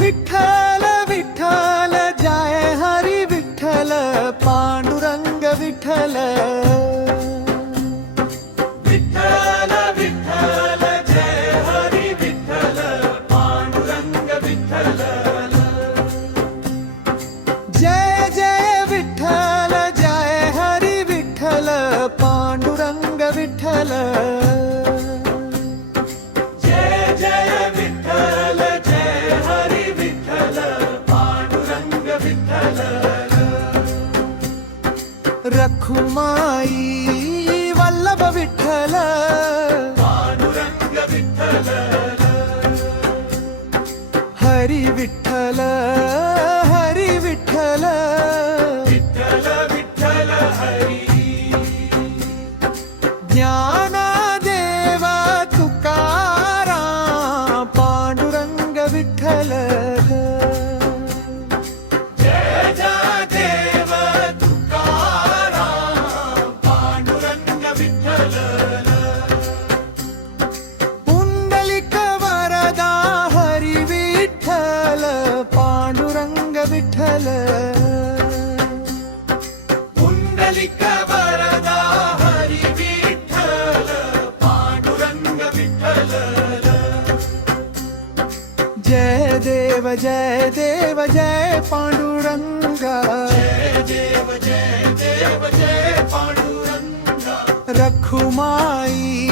Vitthal Vitthal Jai Hari Vitthal Pandurang Vitthal Vitthal Vitthal Jai Hari Vitthal Pandurang Vitthal Jai Jai Vitthal Jai Hari Vitthal Pandurang Vitthal Jai Jai Vitthal Jai Hari Vitthal Pandurang Vitthal Rakhumai Vallabh Vitthal Pandurang Vitthal Hari Vitthal Hari Vitthal Vitthal Vitthal Hari Dnyandev Tukaram Pandurang Vitthal Jai Jai Dev Tukaram Pandurang Vitthal Pundalik Varada Hari Vitthal Pandurang Vitthal Pundalik Varada Hari Vitthal Pandurang Vitthal Jai Dev Jai Panduranga Jai Dev Jai Panduranga Rakhumai